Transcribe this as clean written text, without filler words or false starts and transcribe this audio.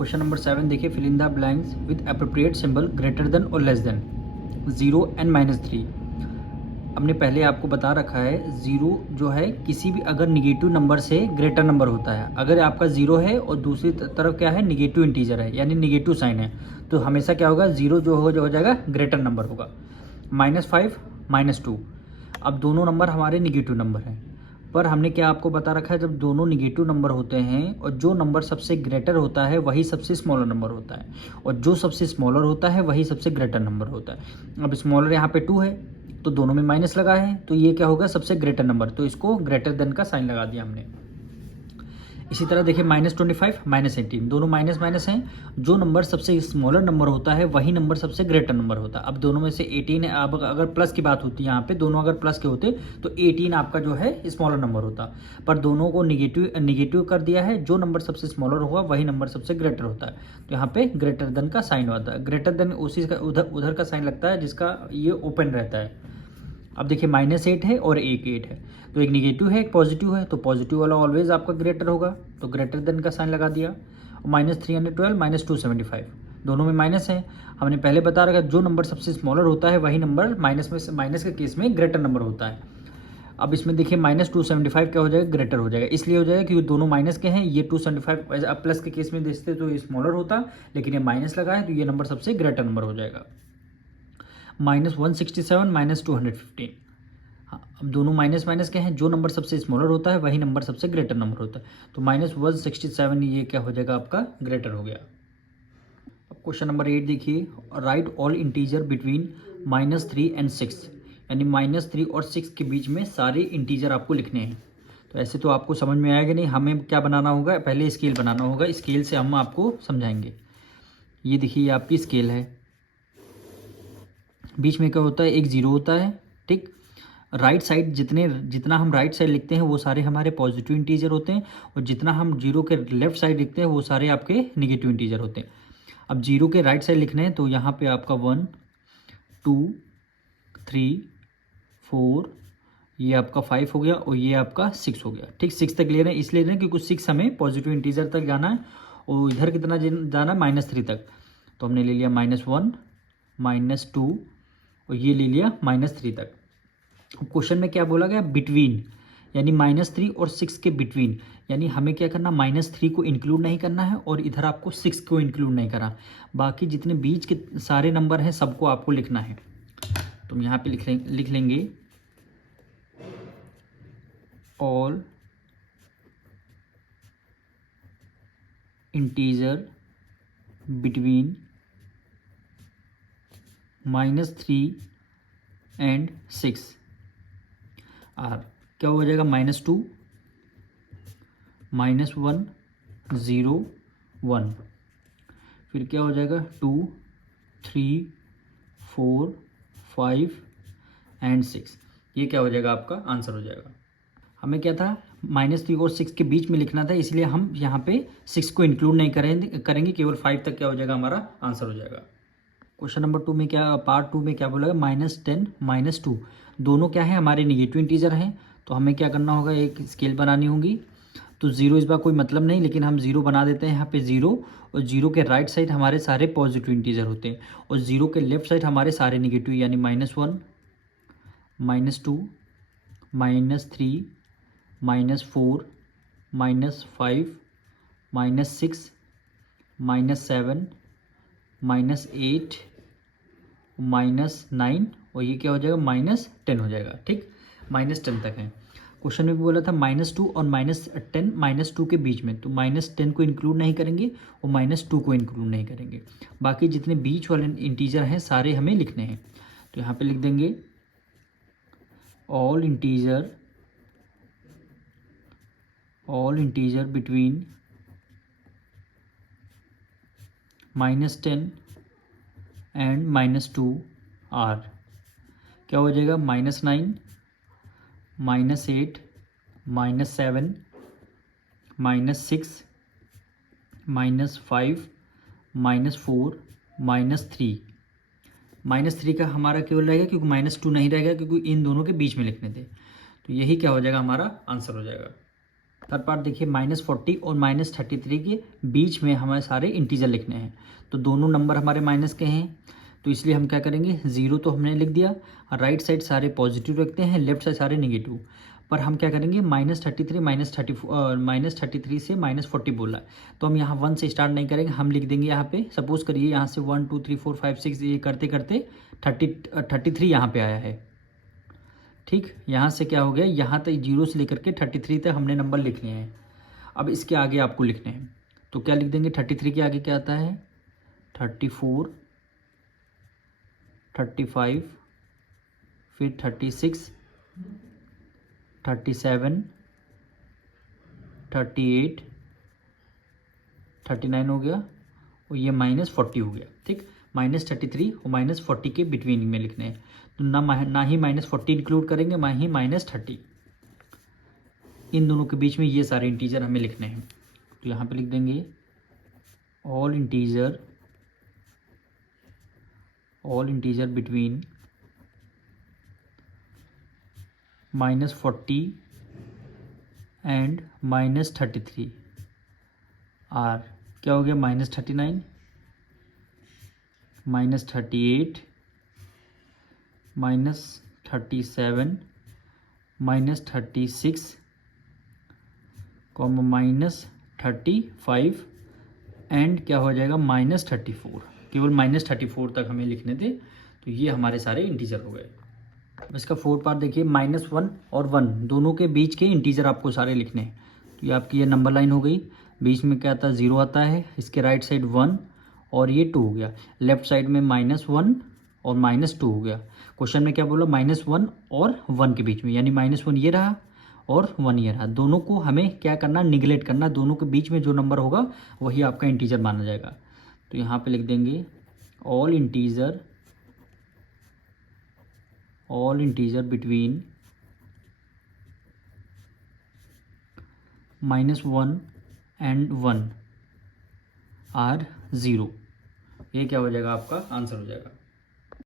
Question number 7 देखिए, fill in the blanks with appropriate symbol greater than और less than 0 and -3। हमने पहले आपको बता रखा है 0 जो है किसी भी अगर निगेटिव नंबर से ग्रेटर नंबर होता है। अगर आपका 0 है और दूसरी तरफ क्या है, निगेटिव इंटीजर है यानी निगेटिव साइन है, तो हमेशा क्या होगा, 0 जो हो जाएगा ग्रेटर नंबर होगा। -5 -2, अब दोनों नंबर हमारे निगेटिव नंबर हैं, पर हमने क्या आपको बता रखा है, जब दोनों निगेटिव नंबर होते हैं और जो नंबर सबसे ग्रेटर होता है वही सबसे स्मॉलर नंबर होता है, और जो सबसे स्मॉलर होता है वही सबसे ग्रेटर नंबर होता है। अब स्मॉलर यहाँ पे 2 है तो दोनों में माइनस लगा है, तो ये क्या होगा, सबसे ग्रेटर नंबर, तो इसको ग्रेटर देन का साइन लगा दिया हमने। इसी तरह देखिए -25 -18, दोनों माइनस माइनस हैं, जो नंबर सबसे स्मॉलर नंबर होता है वही नंबर सबसे ग्रेटर नंबर होता है। अब दोनों में से 18 है, अब अगर प्लस की बात होती है यहाँ पे, दोनों अगर प्लस के होते तो 18 आपका जो है स्मॉलर नंबर होता, पर दोनों को निगेटिव कर दिया है, जो नंबर सबसे स्मॉलर होगा वही नंबर सबसे ग्रेटर होता है, तो यहाँ पे ग्रेटर देन का साइन होता है। ग्रेटर देन उसी का उधर का साइन लगता है जिसका ये ओपन रहता है। अब देखिए -8 है और एक 8 है, तो एक निगेटिव है एक पॉजिटिव है, तो पॉजिटिव वाला ऑलवेज आपका ग्रेटर होगा, तो ग्रेटर देन का साइन लगा दिया। -312 -275, दोनों में माइनस है। हमने पहले बता रखा जो नंबर सबसे स्मॉलर होता है वही नंबर माइनस के केस में ग्रेटर नंबर होता है। अब इसमें देखिए -275 क्या हो जाएगा, ग्रेटर हो जाएगा, इसलिए हो जाएगा क्योंकि दोनों माइनस के हैं। ये 275 अब प्लस के केस में देखते तो ये स्मॉलर होता, लेकिन ये माइनस लगा है तो ये नंबर सबसे ग्रेटर नंबर हो जाएगा। -167 -215, हाँ, अब दोनों माइनस माइनस के हैं, जो नंबर सबसे स्मॉलर होता है वही नंबर सबसे ग्रेटर नंबर होता है, तो -167 ये क्या हो जाएगा, आपका ग्रेटर हो गया। अब क्वेश्चन नंबर 8 देखिए, right all integer between -3 and 6, यानी -3 और 6 के बीच में सारे इंटीजर आपको लिखने हैं। तो ऐसे तो आपको समझ में आएगा नहीं, हमें क्या बनाना होगा, पहले स्केल बनाना होगा, स्केल से हम आपको समझाएंगे। ये देखिए, ये आपकी स्केल है, बीच में क्या होता है, एक 0 होता है, ठीक। राइट साइड जितना हम राइट साइड लिखते हैं वो सारे हमारे पॉजिटिव इंटीजर होते हैं, और जितना हम 0 के लेफ्ट साइड लिखते हैं वो सारे आपके निगेटिव इंटीजर होते हैं। अब 0 के राइट साइड लिखने हैं तो यहाँ पे आपका 1 2 3 4, ये आपका 5 हो गया और ये आपका 6 हो गया, ठीक। 6 तक ले रहे हैं, इसलिए ले रहे हैं क्योंकि 6 हमें पॉजिटिव इंटीजर तक जाना है, और इधर कितना जाना है, -3 तक, तो हमने ले लिया -1 -2 और ये ले लिया -3 तक। क्वेश्चन में क्या बोला गया, बिटवीन, यानी -3 और 6 के बिटवीन, यानी हमें क्या करना, -3 को इंक्लूड नहीं करना है और इधर आपको 6 को इंक्लूड नहीं करना, बाकी जितने बीच के सारे नंबर हैं सबको आपको लिखना है। तो हम यहाँ पे लिख लेंगे all integer between -3 and 6 are, क्या हो जाएगा, -2 -1 0 1, फिर क्या हो जाएगा 2 3 4 5 एंड 6, ये क्या हो जाएगा, आपका आंसर हो जाएगा। हमें क्या था, -3 और 6 के बीच में लिखना था, इसलिए हम यहाँ पे 6 को इंक्लूड नहीं करेंगे, केवल 5 तक क्या हो जाएगा, हमारा आंसर हो जाएगा। क्वेश्चन नंबर 2 में क्या, पार्ट 2 में क्या बोला है, -10 -2, दोनों क्या है, हमारे निगेटिव इंटीजर हैं, तो हमें क्या करना होगा, एक स्केल बनानी होगी। तो 0 इस बार कोई मतलब नहीं, लेकिन हम 0 बना देते हैं यहाँ पे 0, और 0 के राइट साइड हमारे सारे पॉजिटिव इंटीजर होते हैं, और 0 के लेफ्ट साइड हमारे सारे निगेटिव, यानी -1 -2 -3 -4 -5 -6 -7 -8 -9, और ये क्या हो जाएगा, -10 हो जाएगा, ठीक। -10 तक है। क्वेश्चन में भी बोला था -2 और -10 -2 के बीच में, तो -10 को इंक्लूड नहीं करेंगे और -2 को इंक्लूड नहीं करेंगे, बाकी जितने बीच वाले इंटीजर हैं सारे हमें लिखने हैं। तो यहाँ पे लिख देंगे all integer between -10 and -2 are, क्या हो जाएगा, -9 -8 -7 -6 -5 -4 -3 का हमारा केवल रहेगा क्योंकि -2 नहीं रहेगा, क्योंकि इन दोनों के बीच में लिखने थे, तो यही क्या हो जाएगा, हमारा आंसर हो जाएगा। थर्ड पार्ट देखिए, -40 और -33 के बीच में हमें सारे इंटीजर लिखने हैं। तो दोनों नंबर हमारे माइनस के हैं, तो इसलिए हम क्या करेंगे, 0 तो हमने लिख दिया, राइट साइड सारे पॉजिटिव रखते हैं, लेफ्ट साइड सारे नेगेटिव। पर हम क्या करेंगे, -33 -33 से -40 बोला है, तो हम यहाँ 1 से स्टार्ट नहीं करेंगे, हम लिख देंगे यहाँ पे, सपोज करिए यहाँ से 1 2 3 4 5 6 ये करते करते 33 यहाँ पे आया है। ठीक, यहाँ से क्या हो गया, यहाँ तक 0 से लेकर के 33 तक हमने नंबर लिखने हैं। अब इसके आगे आपको लिखने हैं, तो क्या लिख देंगे, 33 के आगे क्या आता है, 34 35, फिर 36 37 38 39 हो गया, और ये -40 हो गया। ठीक, -33 और -40 के बिटवीन में लिखने हैं, तो ना ही -40 इंक्लूड करेंगे, ना ही -30, इन दोनों के बीच में ये सारे इंटीजर हमें लिखने हैं। तो यहाँ पे लिख देंगे all integer between -40 and -33 are, क्या हो गया, -39 -38 -37 -36 -35 एंड क्या हो जाएगा, -34। केवल -34 तक हमें लिखने थे, तो ये हमारे सारे इंटीजर हो गए। अब इसका फोर्थ पार्ट देखिए, -1 और 1 दोनों के बीच के इंटीजर आपको सारे लिखने हैं। तो ये आपकी ये नंबर लाइन हो गई, बीच में क्या आता है, 0 आता है, इसके राइट साइड 1 और ये 2 हो गया, लेफ्ट साइड में -1 और -2 हो गया। क्वेश्चन में क्या बोला, -1 और 1 के बीच में, यानी -1 ये रहा और 1 ये रहा, दोनों को हमें क्या करना, निगलेक्ट करना, दोनों के बीच में जो नंबर होगा वही आपका इंटीजर माना जाएगा। तो यहाँ पे लिख देंगे all integer between -1 and 1 are 0। ये क्या हो जाएगा, आपका आंसर हो जाएगा।